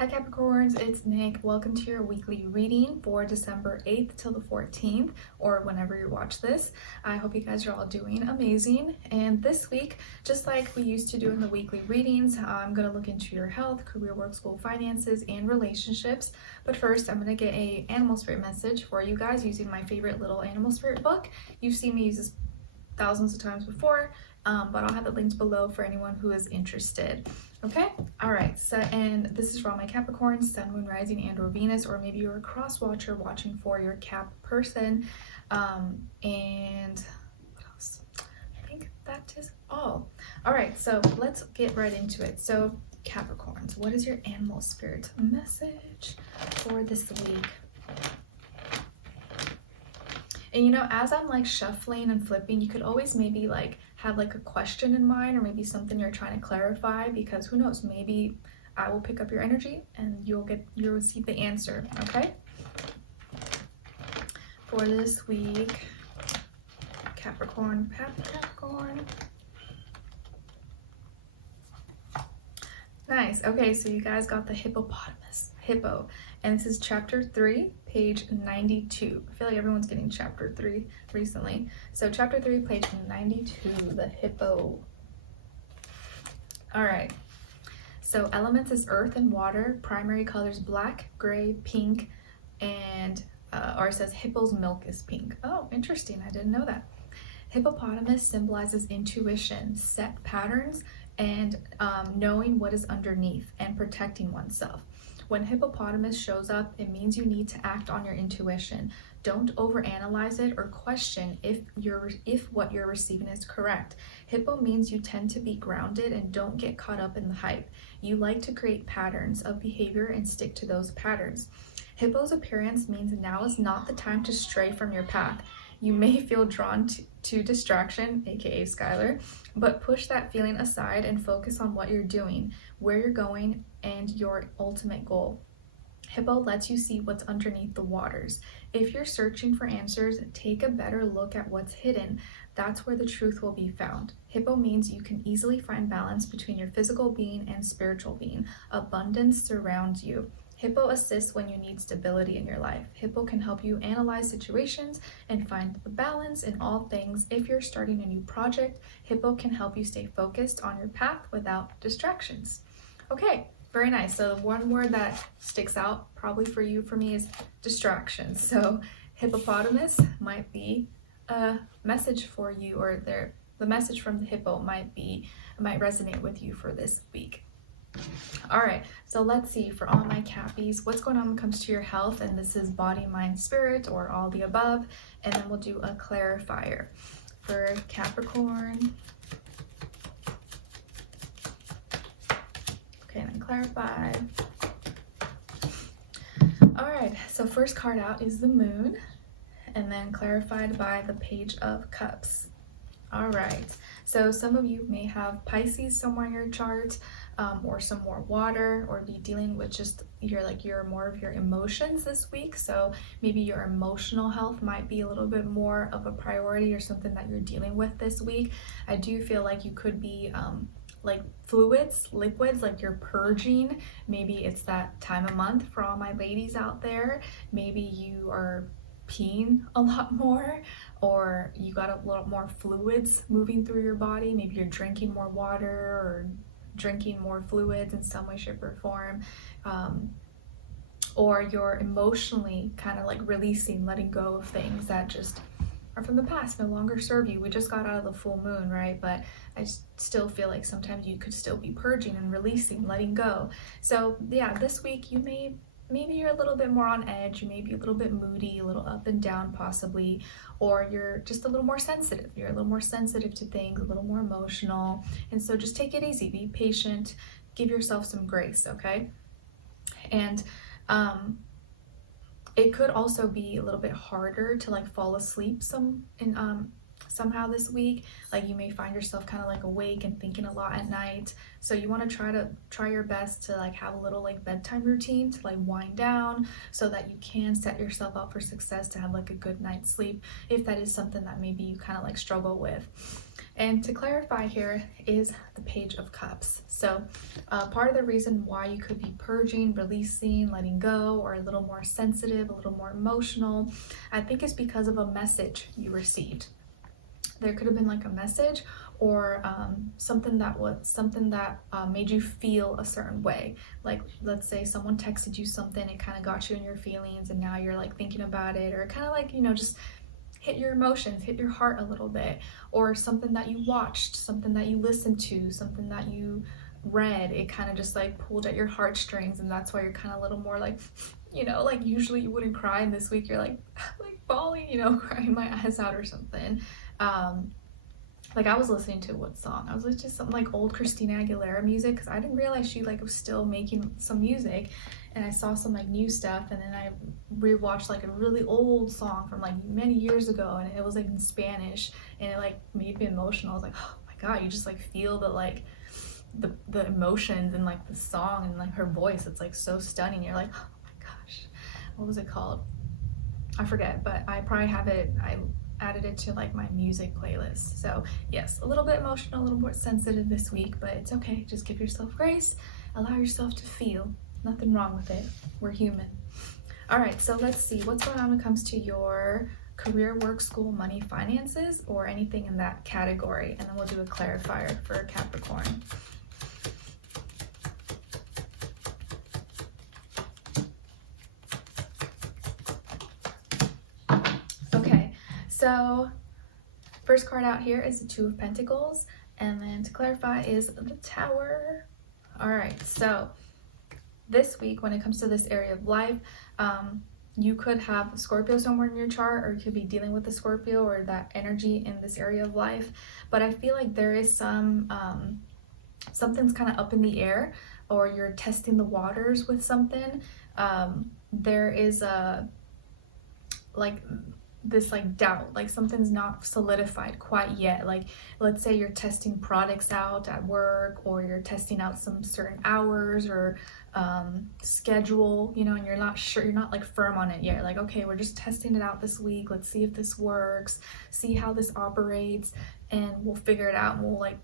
Hi Capricorns, it's Nick. Welcome to your weekly reading for December 8th till the 14th, or whenever you watch this. I hope you guys are all doing amazing. And this week, just like we used to do in the weekly readings, I'm going to look into your health, career, work, school, finances, and relationships. But first, I'm going to get a animal spirit message for you guys using my favorite little animal spirit book. You've seen me use this thousands of times before, but I'll have it linked below for anyone who is interested. Okay, all right, so and this is for all my Capricorns, Sun, Moon, Rising, and or Venus, or maybe you're a cross watcher watching for your Cap person. And what else? I think that is all. All right, so let's get right into it. So Capricorns, what is your animal spirit message for this week? And you know, as I'm like shuffling and flipping, you could always maybe like have like a question in mind, or maybe something you're trying to clarify, because who knows, maybe I will pick up your energy and you'll receive the answer. Okay, for this week, Capricorn. Nice. Okay, so you guys got the hippopotamus, hippo, and this is chapter 3, page 92. I feel like everyone's getting chapter 3 recently. So chapter 3, page 92, the hippo. All right. So elements is earth and water. Primary colors black, gray, pink, and or it says hippo's milk is pink. Oh, interesting. I didn't know that. Hippopotamus symbolizes intuition, set patterns, and knowing what is underneath and protecting oneself. When hippopotamus shows up, it means you need to act on your intuition. Don't overanalyze it or question if what you're receiving is correct. Hippo means you tend to be grounded and don't get caught up in the hype. You like to create patterns of behavior and stick to those patterns. Hippo's appearance means now is not the time to stray from your path. You may feel drawn to distraction, aka Skylar, but push that feeling aside and focus on what you're doing, where you're going, and your ultimate goal. Hippo lets you see what's underneath the waters. If you're searching for answers, take a better look at what's hidden. That's where the truth will be found. Hippo means you can easily find balance between your physical being and spiritual being. Abundance surrounds you. Hippo assists when you need stability in your life. Hippo can help you analyze situations and find the balance in all things. If you're starting a new project, Hippo can help you stay focused on your path without distractions. Okay, very nice. So one word that sticks out probably for you, for me, is distractions. So hippopotamus might be a message for you, or the message from the hippo might resonate with you for this week. All right, so let's see, for all my Cappies, what's going on when it comes to your health? And this is body, mind, spirit, or all the above. And then we'll do a clarifier for Capricorn. Okay, and then clarify. All right, so first card out is the moon, and then clarified by the Page of Cups. All right, so some of you may have Pisces somewhere in your chart, or some more water, or be dealing with just your more of your emotions this week. So maybe your emotional health might be a little bit more of a priority, or something that you're dealing with this week. I do feel like you could be like liquids, like you're purging. Maybe it's that time of month for all my ladies out there. Maybe you are peeing a lot more, or you got a lot more fluids moving through your body. Maybe you're drinking more water, or drinking more fluids in some way, shape, or form, or you're emotionally kind of like releasing, letting go of things that just are from the past, no longer serve you. We just got out of the full moon, right? But I still feel like sometimes you could still be purging and releasing, letting go. So yeah, this week maybe you're a little bit more on edge, you may be a little bit moody, a little up and down possibly, or you're just a little more sensitive. You're a little more sensitive to things, a little more emotional. And so just take it easy, be patient, give yourself some grace, okay? And it could also be a little bit harder to like fall asleep somehow this week. Like you may find yourself kind of like awake and thinking a lot at night. So you want to try your best to like have a little like bedtime routine to like wind down so that you can set yourself up for success to have like a good night's sleep if that is something that maybe you kind of like struggle with. And to clarify here is the Page of Cups. So part of the reason why you could be purging, releasing, letting go, or a little more sensitive, a little more emotional, I think is because of a message you received. There could have been like a message or something that made you feel a certain way. Like let's say someone texted you something, it kind of got you in your feelings, and now you're like thinking about it, or kind of like, you know, just hit your emotions, hit your heart a little bit, or something that you watched, something that you listened to, something that you read, it kind of just like pulled at your heartstrings, and that's why you're kind of a little more like, you know, like usually you wouldn't cry, and this week you're like bawling, you know, crying my eyes out or something. Like I was listening to what song? I was listening to something like old Christina Aguilera music, because I didn't realize she like was still making some music, and I saw some like new stuff, and then I rewatched like a really old song from like many years ago, and it was like in Spanish, and it like made me emotional. I was like, oh my god, you just like feel the like the emotions and like the song and like her voice. It's like so stunning. You're like, oh my gosh, what was it called? I forget, but I probably have it. I added it to like my music playlist. So yes, a little bit emotional, a little more sensitive this week, but it's okay. Just give yourself grace, allow yourself to feel. Nothing wrong with it. We're human. All right, so let's see what's going on when it comes to your career, work, school, money, finances, or anything in that category. And then we'll do a clarifier for Capricorn. Okay, so first card out here is the Two of Pentacles, and then to clarify is the Tower. All right, so this week when it comes to this area of life, you could have Scorpio somewhere in your chart, or you could be dealing with the Scorpio or that energy in this area of life. But I feel like there is something's kind of up in the air, or you're testing the waters with something. There is a like this like doubt, like something's not solidified quite yet. Like let's say you're testing products out at work, or you're testing out some certain hours or schedule, you know, and you're not sure, you're not like firm on it yet. Like, okay, we're just testing it out this week, let's see if this works, see how this operates, and we'll figure it out, and we'll like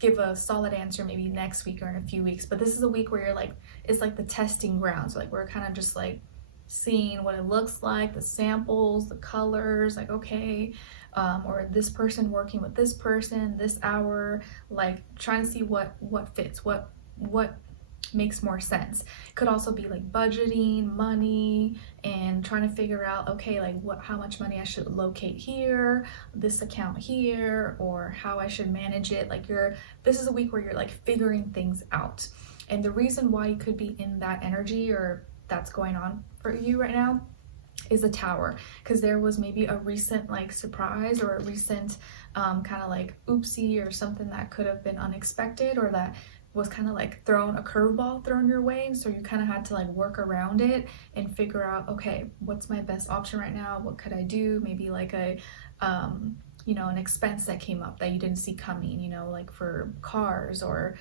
give a solid answer maybe next week or in a few weeks. But this is a week where you're like, it's like the testing grounds. Like we're kind of just like seeing what it looks like, the samples, the colors, like okay, or this person working with this person this hour, like trying to see what fits, what makes more sense. Could also be like budgeting, money, and trying to figure out, okay, like how much money I should locate here, this account here, or how I should manage it. Like this is a week where you're like figuring things out. And the reason why you could be in that energy, or that's going on for you right now, is the Tower, because there was maybe a recent like surprise, or a recent kind of like oopsie, or something that could have been unexpected, or that was kind of like a curveball thrown your way, and so you kind of had to like work around it and figure out, okay, what's my best option right now, what could I do? Maybe like a you know, an expense that came up that you didn't see coming, you know, like for cars or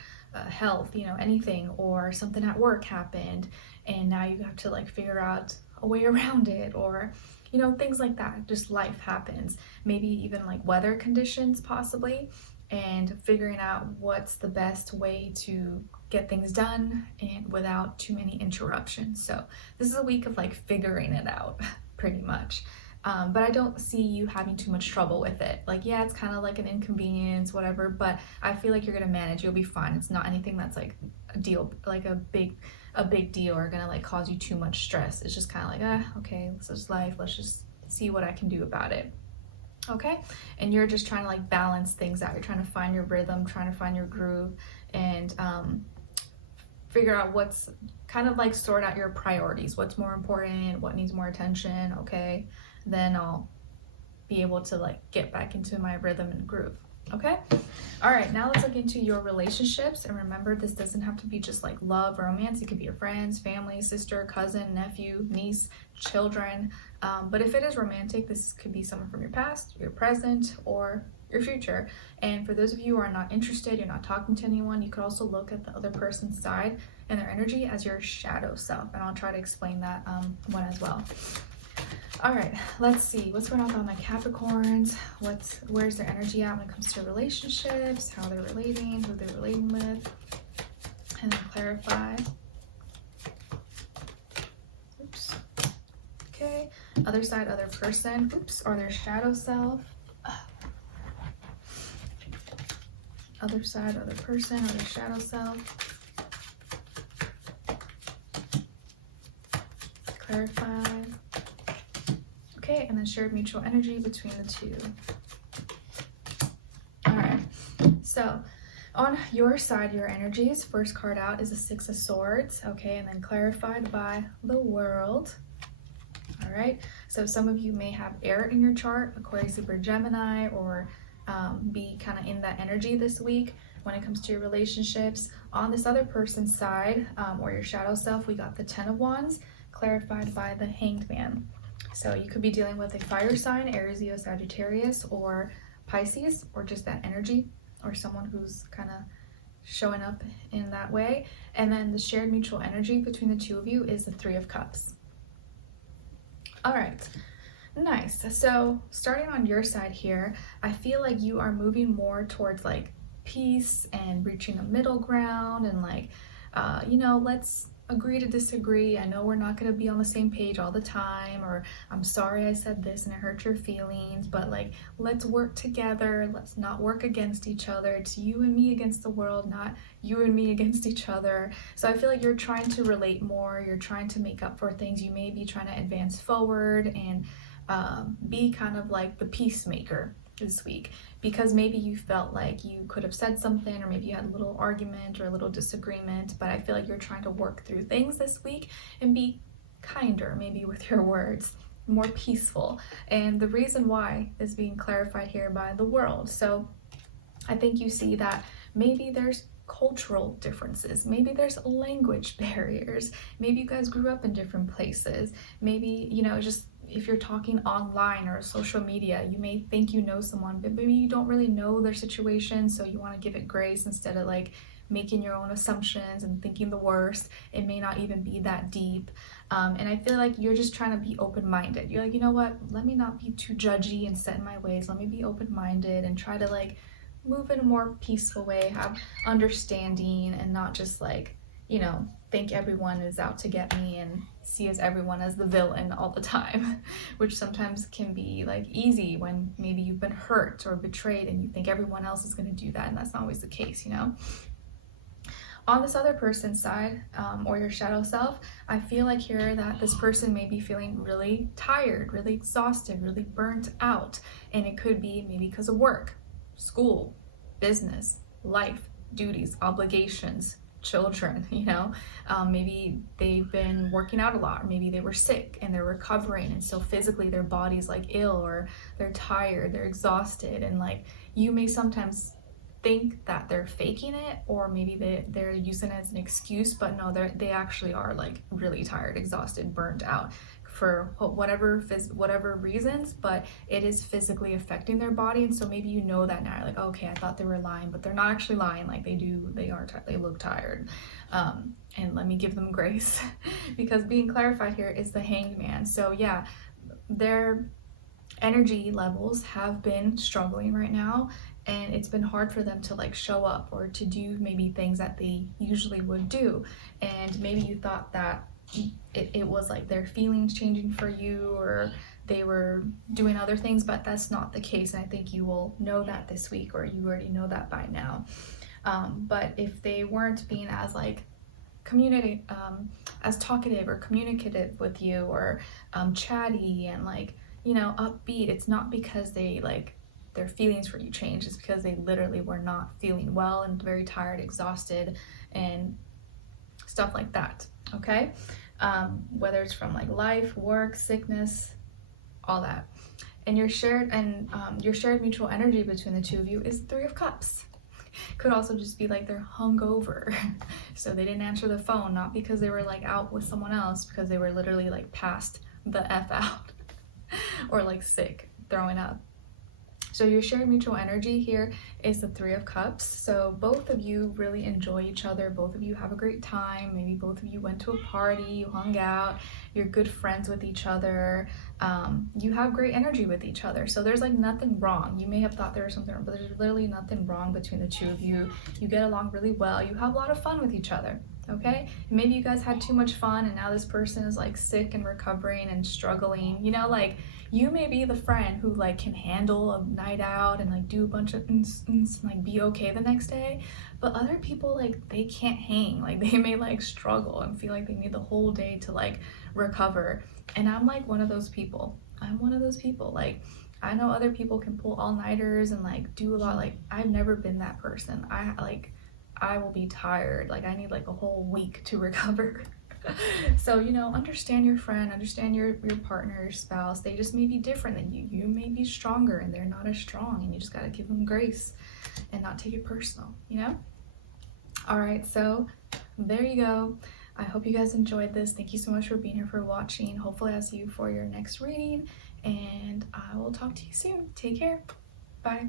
health, you know, anything, or something at work happened and now you have to like figure out a way around it, or you know, things like that. Just life happens. Maybe even like weather conditions possibly, and figuring out what's the best way to get things done and without too many interruptions. So this is a week of like figuring it out pretty much. But I don't see you having too much trouble with it. Like, yeah, it's kind of like an inconvenience, whatever, but I feel like you're gonna manage. You'll be fine. It's not anything that's like a deal, like a big deal, or gonna like cause you too much stress. It's just kind of like, okay, this is life. Let's just see what I can do about it. Okay, and you're just trying to like balance things out. You're trying to find your rhythm, trying to find your groove, and figure out what's kind of like sort out your priorities. What's more important? What needs more attention? Okay, then I'll be able to like get back into my rhythm and groove. Okay. All right, now let's look into your relationships. And remember, this doesn't have to be just like love, romance. It could be your friends, family, sister, cousin, nephew, niece, children. But if it is romantic, this could be someone from your past, your present, or your future. And for those of you who are not interested, you're not talking to anyone, you could also look at the other person's side and their energy as your shadow self. And I'll try to explain that one as well. All right, let's see what's going on with my Capricorns. Where's their energy at when it comes to relationships, how they're relating, who they're relating with, and then clarify. Oops. Okay, other side, other person. Oops, or their shadow self. Other side, other person, or their shadow self. Clarify. Okay, and then shared mutual energy between the two. All right, so on your side, your energies, first card out is a Six of Swords, okay, and then clarified by the World. All right, so some of you may have air in your chart, Aquarius, Libra, Gemini, or be kind of in that energy this week when it comes to your relationships. On this other person's side, or your shadow self, we got the Ten of Wands, clarified by the Hanged Man. So you could be dealing with a fire sign, Aries, Leo, Sagittarius, or Pisces, or just that energy, or someone who's kind of showing up in that way. And then the shared mutual energy between the two of you is the Three of Cups. All right, nice. So starting on your side here, I feel like you are moving more towards like peace and reaching a middle ground and like, let's agree to disagree. I know we're not going to be on the same page all the time, or I'm sorry I said this and it hurt your feelings, but like, let's work together. Let's not work against each other. It's you and me against the world, not you and me against each other. So I feel like you're trying to relate more. You're trying to make up for things. You may be trying to advance forward and be kind of like the peacemaker this week, because maybe you felt like you could have said something, or maybe you had a little argument or a little disagreement, but I feel like you're trying to work through things this week and be kinder maybe with your words, more peaceful. And the reason why is being clarified here by the World. So I think you see that maybe there's cultural differences, maybe there's language barriers, maybe you guys grew up in different places, maybe just if you're talking online or social media, you may think you know someone, but maybe you don't really know their situation, so you want to give it grace instead of like making your own assumptions and thinking the worst. It may not even be that deep. And I feel like you're just trying to be open-minded. You're like, you know what, let me not be too judgy and set in my ways. Let me be open-minded and try to like move in a more peaceful way, have understanding, and not just like, think everyone is out to get me and see everyone as the villain all the time, which sometimes can be like easy when maybe you've been hurt or betrayed and you think everyone else is going to do that, and that's not always the case. On this other person's side, or your shadow self, I feel like here that this person may be feeling really tired, really exhausted, really burnt out, and it could be maybe because of work, school, business, life, duties, obligations, children, maybe they've been working out a lot, or maybe they were sick and they're recovering, and so physically their body's like ill, or they're tired, they're exhausted, and like you may sometimes think that they're faking it, or maybe they're using it as an excuse, but no, they actually are like really tired, exhausted, burnt out for whatever reasons, but it is physically affecting their body. And so maybe that now, you're like, okay, I thought they were lying, but they're not actually lying. Like they look tired, and let me give them grace because being clarified here is the Hanged Man. So yeah, their energy levels have been struggling right now, and it's been hard for them to like show up or to do maybe things that they usually would do. And maybe you thought that it was like their feelings changing for you, or they were doing other things, but that's not the case. And I think you will know that this week, or you already know that by now. But if they weren't being as like as talkative or communicative with you, or chatty and like upbeat, it's not because their feelings for you changed. It's because they literally were not feeling well and very tired, exhausted, and stuff like that. Okay, whether it's from like life, work, sickness, all that. And your shared mutual energy between the two of you is Three of Cups. Could also just be like they're hungover, so they didn't answer the phone, not because they were like out with someone else, because they were literally like passed the F out or like sick, throwing up. So your shared mutual energy here is the Three of Cups. So both of you really enjoy each other. Both of you have a great time. Maybe both of you went to a party, you hung out, you're good friends with each other. You have great energy with each other. So there's like nothing wrong. You may have thought there was something wrong, but there's literally nothing wrong between the two of you. You get along really well. You have a lot of fun with each other. Okay, maybe you guys had too much fun and now this person is like sick and recovering and struggling, you know, like you may be the friend who like can handle a night out and like do a bunch of like be okay the next day, but other people like they can't hang, like they may like struggle and feel like they need the whole day to like recover. And I'm like one of those people. Like I know other people can pull all-nighters and like do a lot. Like I've never been that person. I will be tired, like I need like a whole week to recover. So, you know, understand your friend, understand your partner, your spouse. They just may be different than you. You may be stronger and they're not as strong, and you just got to give them grace and not take it personal, you know? All right, so there you go. I hope you guys enjoyed this. Thank you so much for being here, for watching. Hopefully I'll see you for your next reading, and I will talk to you soon. Take care. Bye.